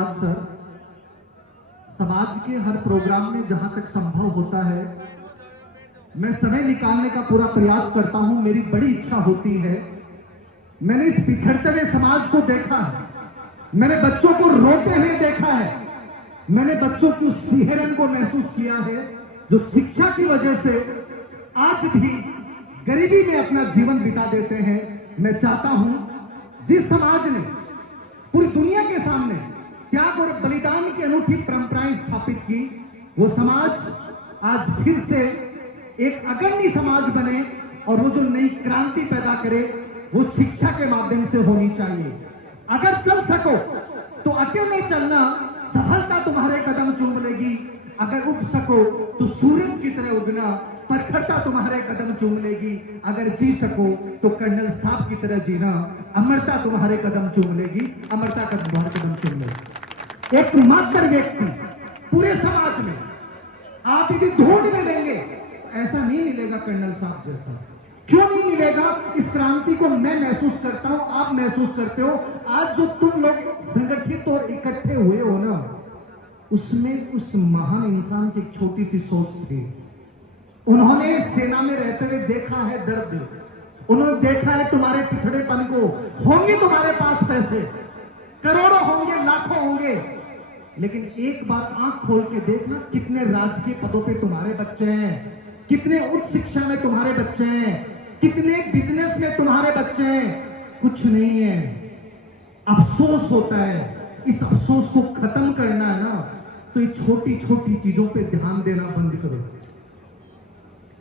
धन्यवाद सर। समाज के हर प्रोग्राम में जहां तक संभव होता है मैं समय निकालने का पूरा प्रयास करता हूं। मेरी बड़ी इच्छा होती है। मैंने इस पिछड़ते हुए समाज को देखा है, मैंने बच्चों को रोते हुए देखा है, मैंने बच्चों की सिहरन को महसूस किया है जो शिक्षा की वजह से आज भी गरीबी में अपना जीवन बिता देते हैं। मैं चाहता हूं जिस समाज ने पूरी दुनिया के सामने त्याग और बलिदान की अनूठी परंपराएं स्थापित की, वो समाज आज फिर से एक अग्रणी समाज बने और वो जो नई क्रांति पैदा करे वो शिक्षा के माध्यम से होनी चाहिए। अगर चल सको तो अकेले चलना, सफलता तुम्हारे कदम चूम लेगी। अगर उग सको तो सूरज की तरह उगना, प्रखरता तुम्हारे कदम चूम लेगी। अगर जी सको तो कर्नल साहब की तरह जीना, अमरता तुम्हारे कदम चूम लेगी, अमरता का तुम्हारे कदम चूम लेगी। एकमात्र व्यक्ति पूरे समाज में आप यदि ढूंढ में लेंगे तो ऐसा नहीं मिलेगा कर्नल साहब जैसा। क्यों नहीं मिलेगा? इस क्रांति को मैं महसूस करता हूं, आप महसूस करते हो। आज जो तुम लोग संगठित और इकट्ठे हुए हो ना, उसमें उस महान इंसान की एक छोटी सी सोच थी। उन्होंने सेना में रहते हुए देखा है दर्द, उन्होंने देखा है तुम्हारे पिछड़ेपन को। होंगे तुम्हारे पास पैसे, करोड़ों होंगे, लाखों होंगे, लेकिन एक बात आंख खोल के देखना, कितने राजकीय पदों पे तुम्हारे बच्चे हैं, कितने उच्च शिक्षा में तुम्हारे बच्चे हैं, कितने बिजनेस में तुम्हारे बच्चे हैं। कुछ नहीं है। अफसोस होता है। इस अफसोस को खत्म करना है ना, तो ये छोटी छोटी चीजों पे ध्यान देना बंद करो।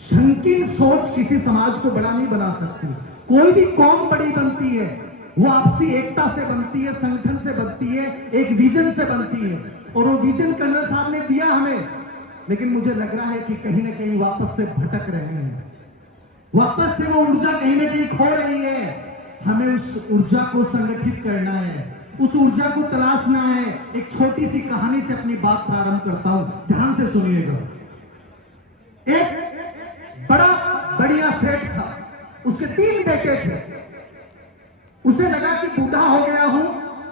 संकीर्ण सोच किसी समाज को बड़ा नहीं बना सकती। कोई भी कौम बड़ी बनती है वो आपसी एकता से बनती है, संगठन से बनती है, एक विजन से बनती है। और वो विजन कर्नल साहब ने दिया हमें, लेकिन मुझे लग रहा है कि कहीं ना कहीं वापस से भटक रहे हैं, वापस से वो ऊर्जा कहीं ना कहीं खो रही है। हमें उस ऊर्जा को संगठित करना है, उस ऊर्जा को तलाशना है। एक छोटी सी कहानी से अपनी बात प्रारंभ करता हूं, ध्यान से सुनिएगा। एक बड़ा बढ़िया सेठ था, उसके 3 बेटे थे। उसे लगा कि बूढ़ा हो गया हूं,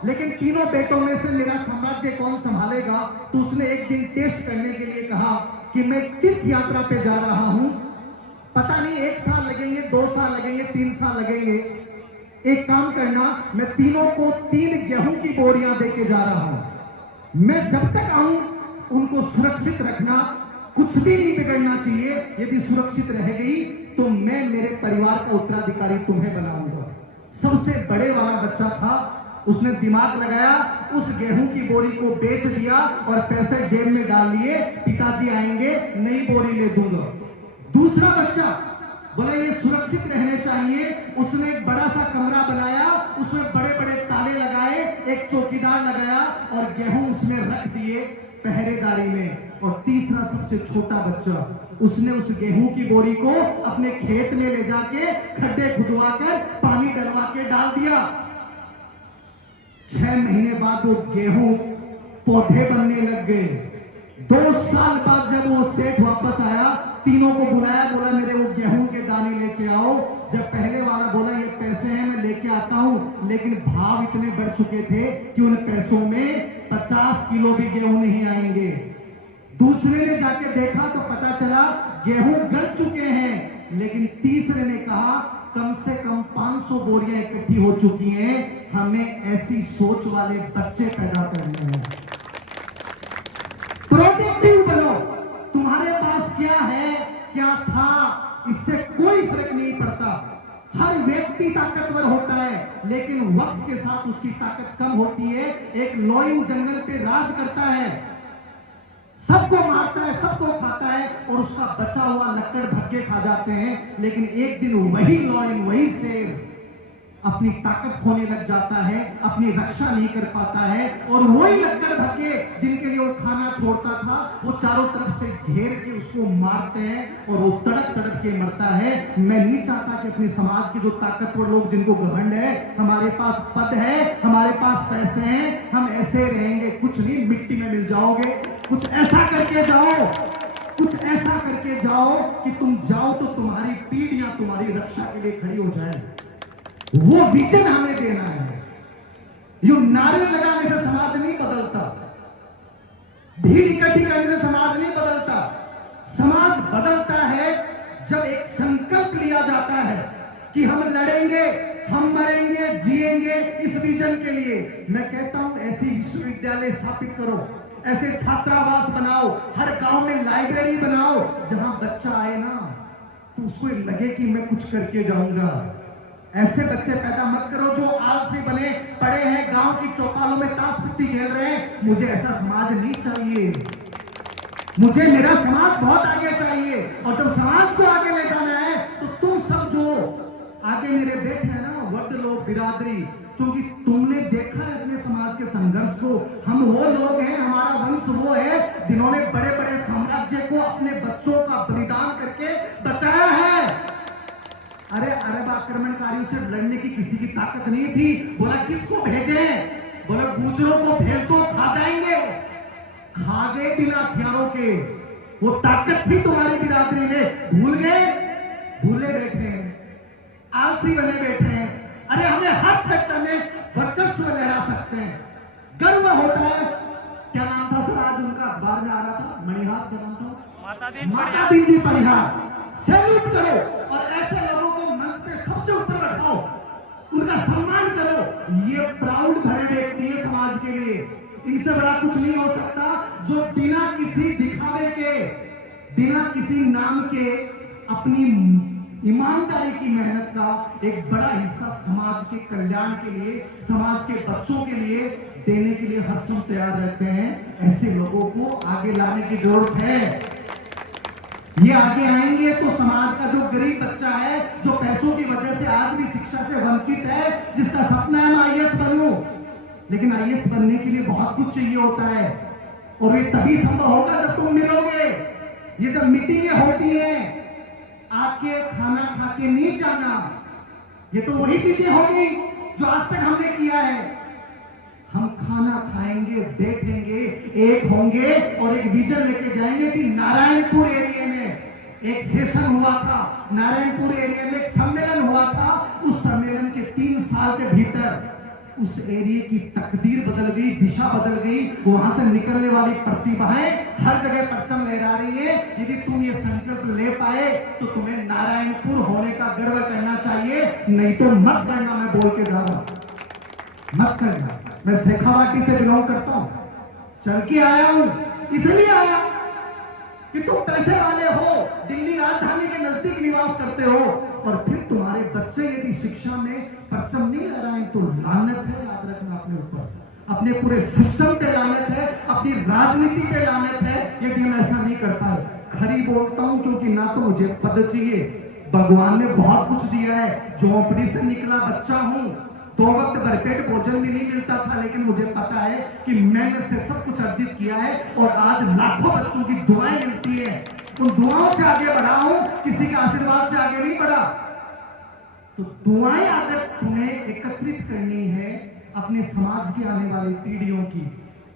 लेकिन तीनों बेटों में से मेरा साम्राज्य कौन संभालेगा। तो उसने एक दिन टेस्ट करने के लिए कहा कि मैं तीर्थ यात्रा पे जा रहा हूं, पता नहीं 1 साल लगेंगे, 2 साल लगेंगे, 3 साल लगेंगे। एक काम करना, मैं तीनों को 3 गेहूं की बोरियां देके जा रहा हूं। मैं जब तक आऊं उनको सुरक्षित रखना, कुछ भी नहीं बिगड़ना चाहिए। यदि सुरक्षित रह गई तो मैं मेरे परिवार का उत्तराधिकारी तुम्हें बनाऊंगा। सबसे बड़े वाला बच्चा था, उसने दिमाग लगाया, उस गेहूं की बोरी को बेच दिया और पैसे जेब में डाल लिए। पिताजी आएंगे, नई बोरी ले दूंगा। दूसरा बच्चा बोला ये सुरक्षित रहने चाहिए। उसने एक बड़ा सा कमरा बनाया, उसमें बड़े बड़े ताले लगाए, एक चौकीदार लगाया और गेहूं उसमें रख दिए पहरेदारी में। और तीसरा सबसे छोटा बच्चा, उसने उस गेहूं की बोरी को अपने खेत में ले जाके खड्डे खुदवाकर पानी डलवा के डाल दिया। 6 महीने बाद वो गेहूं पौधे बनने लग गए। 2 साल बाद जब वो सेठ वापस आया, तीनों को बुलाया, बोला मेरे वो गेहूं के दाने लेके आओ। जब पहले वाला बोला ये पैसे हैं, मैं लेके आता हूं, लेकिन भाव इतने बढ़ चुके थे कि उन पैसों में 50 किलो भी गेहूं नहीं आएंगे। दूसरे ने जाके देखा तो पता चला गेहूं गल चुके हैं, लेकिन तीसरे ने कहा कम से कम 500 बोरियां इकट्ठी हो चुकी हैं, हमें ऐसी सोच वाले बच्चे पैदा करने हैं। प्रोडक्टिव बनो। तुम्हारे पास क्या है, क्या था, इससे कोई फर्क नहीं पड़ता। हर व्यक्ति ताकतवर होता है, लेकिन वक्त के साथ उसकी ताकत कम होती है। एक लॉयन जंगल पे राज करता है, सबको मारता है, सबको खाता है, और उसका बचा हुआ लक्कड़ भक्के खा जाते हैं। लेकिन एक दिन वही लॉयन, वही शेर अपनी ताकत खोने लग जाता है, अपनी रक्षा नहीं कर पाता है, और वही लक्कड़ भक्के जिनके लिए वो खाना छोड़ता था, वो चारों तरफ से घेर के उसको मारते हैं और वो तड़प तड़प के मरता है। मैं नहीं चाहता कि अपने समाज के जो ताकतवर लोग, जिनको घमंड है, हमारे पास पद है, हमारे पास पैसे हैं, हम ऐसे रहेंगे। कुछ नहीं, मिट्टी में मिल जाओगे। कुछ ऐसा करके जाओ, कुछ ऐसा करके जाओ कि तुम जाओ तो तुम्हारी पीढ़ियां तुम्हारी रक्षा के लिए खड़ी हो जाए। वो विजन हमें देना है। यो नारे लगाने से समाज नहीं बदलता। भीड़ इकट्ठी करने से समाज नहीं बदलता। समाज बदलता है जब एक संकल्प लिया जाता है कि हम लड़ेंगे, हम मरेंगे, जिएंगे इस विजन के लिए। मैं कहता हूं ऐसे विश्वविद्यालय स्थापित करो, ऐसे छात्रावास बनाओ, हर गांव में लाइब्रेरी बनाओ, जहां बच्चा आए ना तो उसको लगे कि मैं कुछ करके जाऊंगा। ऐसे बच्चे पैदा मत करो जो आलसी बने पड़े हैं, गांव की चौपालों में ताश पत्ती खेल रहे हैं। मुझे ऐसा समाज नहीं चाहिए। मुझे मेरा समाज बहुत आगे चाहिए, और जब समाज को आगे ले जाना है तो तुम सब जो आगे मेरे बैठे हैं ना, वर्द लोग, बिरादरी, क्योंकि तुमने देखा है अपने समाज के संघर्ष को। हम वो लोग हैं, हमारा वंश वो है जिन्होंने बड़े बड़े साम्राज्य को अपने बच्चों का बलिदान करके बचाया है। अरे अरब आक्रमणकारियों से लड़ने की किसी की ताकत नहीं थी। बोला किसको भेजे? बोला गुजरों को भेज दो, खा जाएंगे। खा गए बिना हथियारों के। वो ताकत थी तुम्हारी बिरादरी में, भूल गए? भूले बैठे हैं, आलसी बने बैठे हैं। अरे हमें हर क्षेत्र में वर्चस्व लहरा सकते हैं, गर्व होता है। क्या नाम था सर आज उनका अखबार में आ रहा था, मणिहार, क्या नाम था? माता दी जी परिहार। सैल्यूट करो और ऐसे लोगों को मंच पे सबसे ऊपर रखो, उनका सम्मान करो। ये प्राउड भरे व्यक्ति है समाज के लिए। इनसे बड़ा कुछ नहीं हो सकता, जो बिना किसी दिखावे के, बिना किसी नाम के अपनी ईमानदारी की मेहनत का एक बड़ा हिस्सा समाज के कल्याण के लिए, समाज के बच्चों के लिए देने के लिए हर समय तैयार रहते हैं। ऐसे लोगों को आगे लाने की जरूरत है। ये आगे आएंगे तो समाज का जो गरीब बच्चा है, जो पैसों की वजह से आज भी शिक्षा से वंचित है, जिसका सपना है मैं आईएएस बनूं, लेकिन आईएएस बनने के लिए बहुत कुछ चाहिए होता है, और ये तभी संभव होगा जब तुम मिलोगे। ये जब मीटिंगें होती हैं, आके खाना खा के नहीं जाना, ये तो वही चीजें होगी जो आज तक हमने किया है। हम खाना खाएंगे, बैठेंगे, एक होंगे और एक विजन लेके जाएंगे कि नारायणपुर एरिया में एक सेशन हुआ था, नारायणपुर एरिया में एक सम्मेलन हुआ था। उस सम्मेलन के 3 साल के भीतर उस एरिया की तकदीर बदल गई, दिशा बदल गई। वहां से निकलने वाली प्रतिभाएं हर जगह परचम लहरा रही है। यदि तुम ये संकल्प ले पाए तो तुम्हें नारायणपुर होने का गर्व करना चाहिए, नहीं तो मत करना। मैं बोल के जा रहा हूं, मत करना। मैं शेखावाटी से बिलोंग करता हूं, चल के आया हूं, इसलिए आया कि तुम पैसे वाले हो, दिल्ली राजधानी के नजदीक निवास करते हो, और फिर तुम्हारे बच्चे यदि शिक्षा में परचम नहीं ला रहे हैं तो लानत है। याद रखना अपने ऊपर, अपने पूरे सिस्टम पे लानत है, अपनी राजनीति पे लानत है यदि हम ऐसा नहीं कर पाए। खरी बोलता हूं क्योंकि ना तो मुझे पद चाहिए, भगवान ने बहुत कुछ दिया है। झोंपड़ी से निकला बच्चा हूं, 2 वक्त भरपेट भोजन भी नहीं मिलता था, लेकिन मुझे पता है कि मैंने से सब कुछ अर्जित किया है, और आज लाखों बच्चों की दुआएं मिलती है। उन दुआओं से आगे बढ़ा हूं, किसी के आशीर्वाद से आगे नहीं बढ़ा। तो दुआएं अगर तुम्हें एकत्रित करनी है अपने समाज की आने वाली पीढ़ियों की,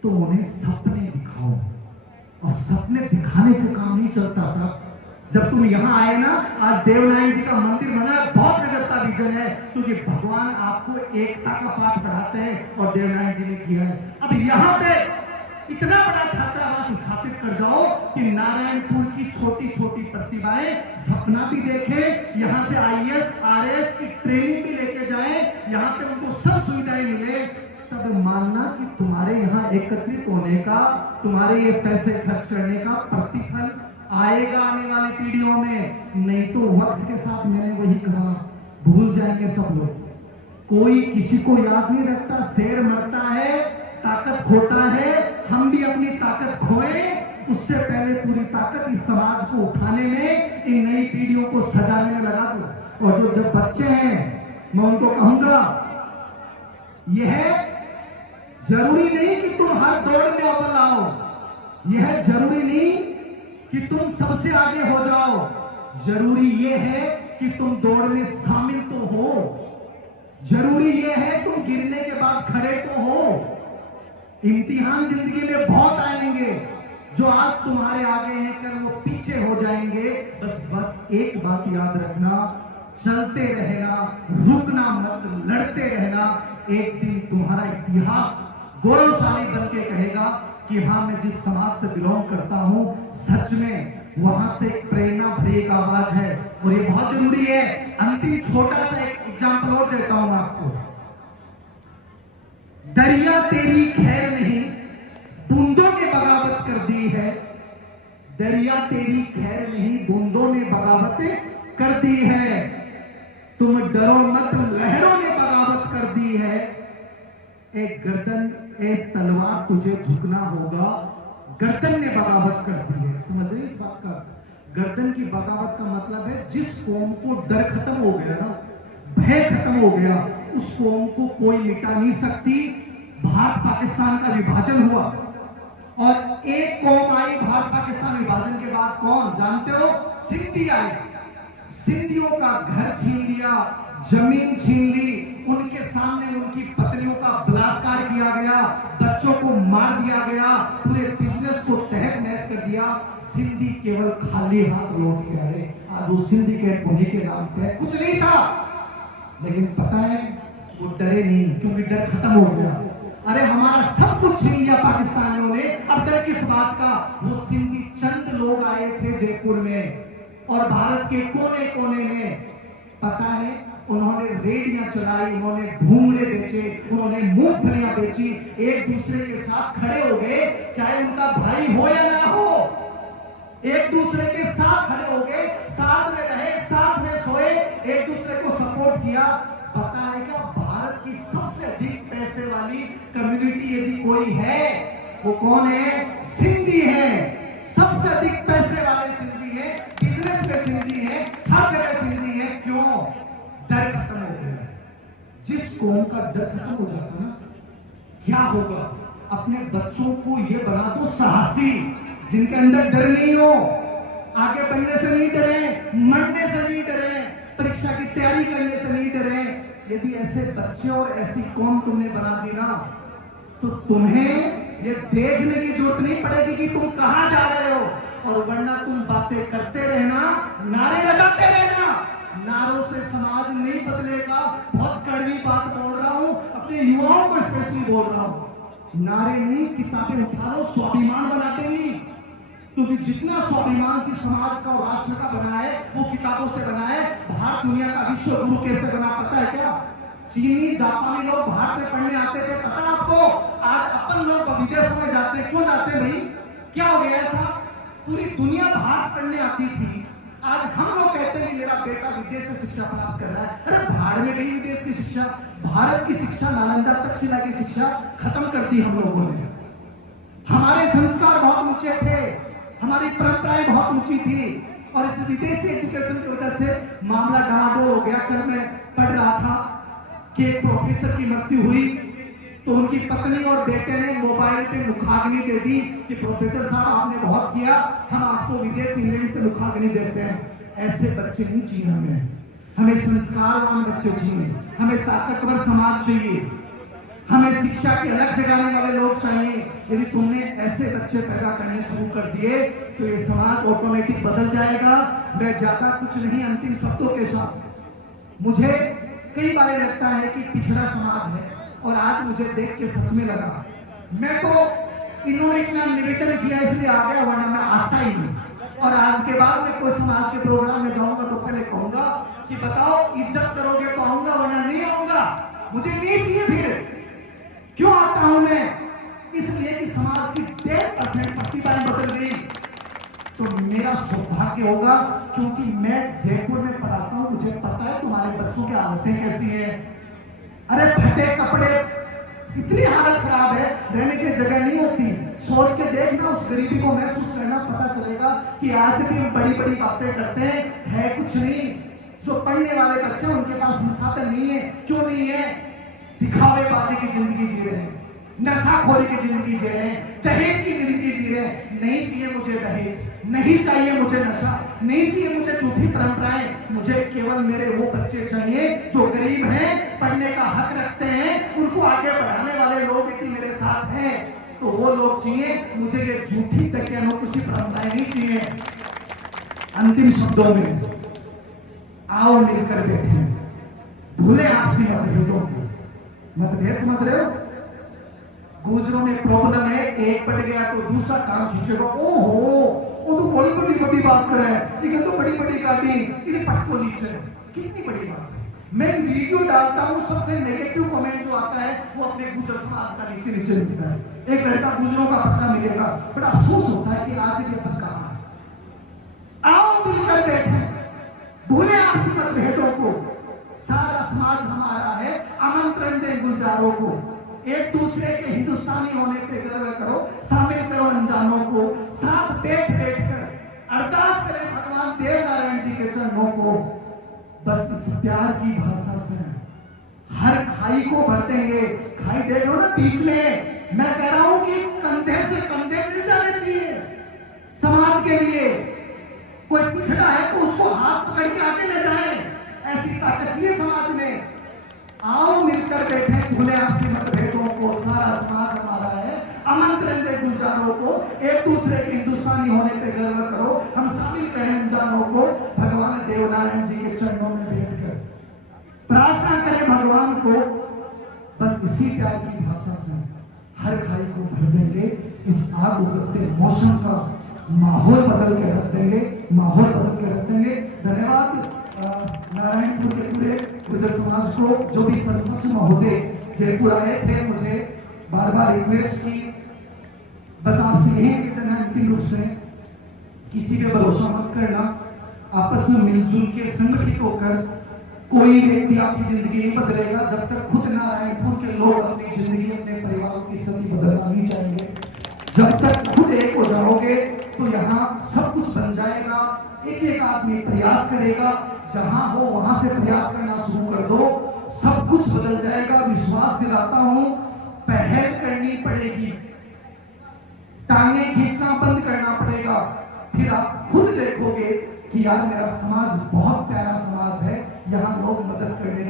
तो उन्हें सपने दिखाओ, और सपने दिखाने से काम नहीं चलता साहब। जब तुम यहां आए ना, आज देवनारायण जी का मंदिर बना है, बहुत गजब का विजन है, क्योंकि भगवान आपको एकता का पाठ पढ़ाते हैं और देवनारायण जी ने किया है। अब यहां पे इतना बड़ा छात्रावास स्थापित कर जाओ कि नारायणपुर की छोटी छोटी प्रतिभाएं सपना भी देखें, यहां से आईएएस आरएएस की ट्रेनिंग भी लेके जाएं, यहां पे उनको सब सुविधाएं मिले। तब मानना कि तुम्हारे यहाँ एकत्रित होने का, तुम्हारे ये पैसे खर्च करने का प्रतिफल आएगा आने वाली पीढ़ियों में। नहीं तो वक्त के साथ मैंने वही कहा, भूल जाएंगे सब लोग, कोई किसी को याद नहीं रखता। शेर मरता है, ताकत खोता है, हम भी अपनी ताकत खोएं, उससे पहले पूरी ताकत इस समाज को उठाने में, इन नई पीढ़ियों को सजाने में लगा दो। और जो जब बच्चे हैं, मैं उनको कहूंगा, यह जरूरी नहीं कि तुम हर दौड़ में अव्वल आओ, यह जरूरी नहीं कि तुम सबसे आगे हो जाओ, जरूरी यह है कि तुम दौड़ में शामिल तो हो, जरूरी यह है तुम गिरने के बाद खड़े तो हो। इम्तिहान जिंदगी में बहुत आएंगे, जो आज तुम्हारे आगे हैं कल वो पीछे हो जाएंगे। बस एक बात याद रखना, चलते रहना, रुकना मत, लड़ते रहना। एक दिन तुम्हारा इतिहास गौरवशाली बन के कहेगा कि हाँ, मैं जिस समाज से बिलोंग करता हूं, सच में वहां से एक प्रेरणा भरी एक आवाज है, और ये बहुत जरूरी है। अंतिम छोटा सा एक एग्जाम्पल और देता हूं मैं आपको। दरिया तेरी खैर नहीं, बूंदों ने बगावत कर दी है। दरिया तेरी खैर नहीं, बूंदों ने बगावत कर दी है। तुम डरो मत, लहरों ने बगावत कर दी है। एक गर्दन, एक तलवार, तुझे झुकना होगा। गर्दन ने बगावत कर दी है। समझ रही इस बात का? गर्दन की बगावत का मतलब है जिस कौम को डर खत्म हो गया ना, भय खत्म हो गया, उस कौम को कोई मिटा नहीं सकती। भारत पाकिस्तान का विभाजन हुआ और एक कौम आई भारत पाकिस्तान विभाजन के बाद। कौन जानते हो? सिंधी आए। सिंधियों का घर छीन लिया, जमीन छीन ली, उनके सामने उनकी पत्नियों का बलात्कार किया गया, बच्चों को मार दिया गया, पूरे बिजनेस को तहस नहस कर दिया। सिंधी केवल खाली हाथ लौट के आए। आज वो सिंधी के होने के नाम पे कुछ नहीं था, लेकिन पता है वो डरे नहीं, क्योंकि डर खत्म हो गया। अरे हमारा सब कुछ छीन लिया पाकिस्तानियों ने, अब डर किस बात का? वो सिंधी चंद लोग आए थे जयपुर में और भारत के कोने कोने में, पता है उन्होंने रेडियां चलाई, उन्होंने भूंगड़े बेचे, उन्होंने मूंगफलियां बेची, एक दूसरे के साथ खड़े हो गए, चाहे उनका भाई हो या ना हो, एक दूसरे के साथ खड़े हो गए, साथ में रहे, साथ में सोए, एक दूसरे को सपोर्ट किया। पता है क्या? भारत की सबसे अधिक पैसे वाली कम्युनिटी यदि कोई है, वो कौन है? सिंधी है। सबसे अधिक पैसे वाले सिंधी है, बिजनेस में सिंधी है, हर जगह सिंधी है। क्यों? डर खत्म हो गया। जिस कौम का डर खत्म हो जाता ना, क्या होगा? अपने बच्चों को ये बना दो साहसी, जिनके अंदर डर नहीं हो, आगे बढ़ने से नहीं डरे, मरने से नहीं डरे, परीक्षा की तैयारी करने से नहीं डरे। यदि ऐसे बच्चे और ऐसी कौम तुमने बना दी ना, तो तुम्हें ये देखने की जरूरत नहीं पड़ेगी कि तुम कहां जा रहे हो, और वरना तुम बातें करते रहना, नारे लगाते रहना। नारों से समाज नहीं बदलेगा। बहुत कड़वी बात बोल रहा हूं, अपने युवाओं को स्पेशली बोल रहा हूं। नारे नहीं, किताबें उठा लो, स्वाभिमान बनाते नहीं, क्योंकि जितना स्वाभिमान जिस समाज का और राष्ट्र का बना है, वो किताबों से बना है। भारत दुनिया का विश्व गुरु कैसे बना पता है क्या? चीनी जापानी लोग भारत में पढ़ने आते थे, पता है आपको? आज अपन लोग विदेशों में जाते हैं। क्यों जाते हैं भाई? क्या हो गया ऐसा? पूरी दुनिया भारत पढ़ने आती थी, आज हम लोग कहते हैं मेरा बेटा विदेश से शिक्षा प्राप्त कर रहा है। अरे भाड़ में गई विदेश की शिक्षा, भारत की शिक्षा, नालंदा तक्षशिला की शिक्षा खत्म कर दी हम लोगों ने। हमारे संस्कार बहुत ऊंचे थे, हमारी परंपराएं बहुत ऊंची थी, और इस विदेशी एजुकेशन की वजह से मामला डमाडोल हो गया। कल मैं पढ़ रहा था कि एक प्रोफेसर की मृत्यु हुई, तो उनकी पत्नी और बेटे ने मोबाइल पे मुखाग्नि दे दी कि प्रोफेसर साहब आपने बहुत किया, हम आपको विदेश इंग्लैंड से मुखाग्नि देते हैं। ऐसे बच्चे नहीं चाहिए हमें संस्कारवान बच्चे चाहिए, हमें ताकतवर समाज चाहिए, हमें शिक्षा की अलग जगाने वाले लोग चाहिए। यदि तुमने ऐसे बच्चे पैदा करने शुरू कर दिए तो ये समाज ऑटोमेटिक बदल जाएगा। मैं ज्यादा कुछ नहीं, अंतिम शब्दों के साथ, मुझे कई बार लगता है कि पिछड़ा समाज है, और आज मुझे देख के सच में लगा, मैं तो इन्होंने इतना निवेदन किया इसलिए आ गया, वरना मैं आता ही नहीं। और आज के बाद में कोई समाज के प्रोग्राम में जाऊंगा तो पहले कहूंगा कि बताओ इज्जत करोगे तो आऊंगा, वरना नहीं आऊंगा। मुझे नहीं चाहिए। फिर क्यों आता हूं मैं? इसलिए कि समाज की 10% प्रतिभाएं बदल गई तो मेरा सौभाग्य होगा, क्योंकि मैं जयपुर में पढ़ाता हूं, मुझे पता है तुम्हारे बच्चों की हालतें कैसी है। अरे फटे कपड़े, इतनी हालत खराब है, रहने की जगह नहीं होती। सोच के देखना, उस गरीबी को महसूस करना, पता चलेगा कि आज भी हम बड़ी बड़ी बातें करते हैं, है कुछ नहीं। जो पढ़ने वाले बच्चे उनके पास संसाधन नहीं है। क्यों नहीं है? दिखावेबाजी की जिंदगी जी रहे हैं, नशाखोरी की जिंदगी जी रहे हैं, दहेज की जिंदगी जी रहे हैं। नहीं चाहिए मुझे दहेज, नहीं चाहिए मुझे नशा, नहीं चाहिए मुझे झूठी परंपराएं। मुझे केवल मेरे वो बच्चे चाहिए जो गरीब हैं, पढ़ने का हक रखते हैं, उनको आगे बढ़ाने वाले लोग यदि मेरे साथ हैं तो वो लोग चाहिए। मुझे ये झूठी तकियानोशी परंपराएं नहीं चाहिए। अंतिम शब्दों में, आओ मिलकर बैठे, भूले आपसी मतभेदों को। मतभेद समझ रहे हो? गुजरों में प्रॉब्लम है, एक पट गया तो दूसरा काम खींचेगा। ओहो, वो तो बड़ी बड़ी बड़ी बात कर रहा है, लेकिन तो बड़ी बड़ी गाड़ी इन्हें पट को नीचे, कितनी बड़ी बात है। मैं वीडियो डालता हूँ, सबसे नेगेटिव कमेंट जो आता है वो अपने गुजर समाज का नीचे नीचे लिखता है। एक लड़का गुजरों का पक्का मिलेगा, बट अफसोस होता है कि आज ये पक्का है। आओ मिलकर बैठे, भूले आपसी मतभेदों को, सारा समाज हमारा है, आमंत्रण दें गुलजारों को, एक दूसरे के हिंदुस्तानी होने पे गर्व करो, शामिल करो अनजानों को, साथ बैठ बैठ कर अरदास करें भगवान देव नारायण जी के चरणों को। बस इस प्यार की भाषा से हर खाई को भर देंगे। खाई देख लो ना बीच में, मैं कह रहा हूं कि कंधे से कंधे मिल जाने चाहिए समाज के लिए। कोई पिछड़ा है तो उसको हाथ पकड़ के आगे ले जाए, ऐसी ताकत चाहिए समाज में। आओ मिलकर बैठे, भूले आपसी मतभेदों को, सारा समाज हमारा है, आमंत्रण दे गुलजारों को, एक दूसरे के हिंदुस्तानी होने पे गर्व करो, हम शामिल करें अनजानों को, भगवान देवनारायण जी के चरणों में बैठकर प्रार्थना करें भगवान को। बस इसी प्यार की भाषा से हर खाई को भर देंगे, इस आग उगलते मौसम का माहौल बदल के रख देंगे, माहौल बदल के रख देंगे। धन्यवाद नारायणपुर के पूरे गुजर समाज को, जो भी सरपंच महोदय जयपुर आए थे, मुझे बार बार रिक्वेस्ट की, बस आपसे यही निवेदन है अंतिम रूप से, किसी पे भरोसा मत करना, आपस में मिलजुल के संगठित होकर कोई व्यक्ति आपकी जिंदगी नहीं बदलेगा जब तक खुद नारायणपुर के लोग अपनी जिंदगी, अपने परिवार की स्थिति बदलना नहीं चाहेंगे। जब तक खुद एक हो जाओगे तो यहाँ सब कुछ बन जाएगा। एक एक आदमी प्रयास करेगा, जहां हो वहां से प्रयास करना शुरू कर दो, सब कुछ बदल जाएगा। विश्वास दिलाता हूं, पहल करनी पड़ेगी, टांगे खींचना बंद करना पड़ेगा, फिर आप खुद देखोगे कि यार मेरा समाज बहुत प्यारा समाज है, यहाँ लोग मदद करने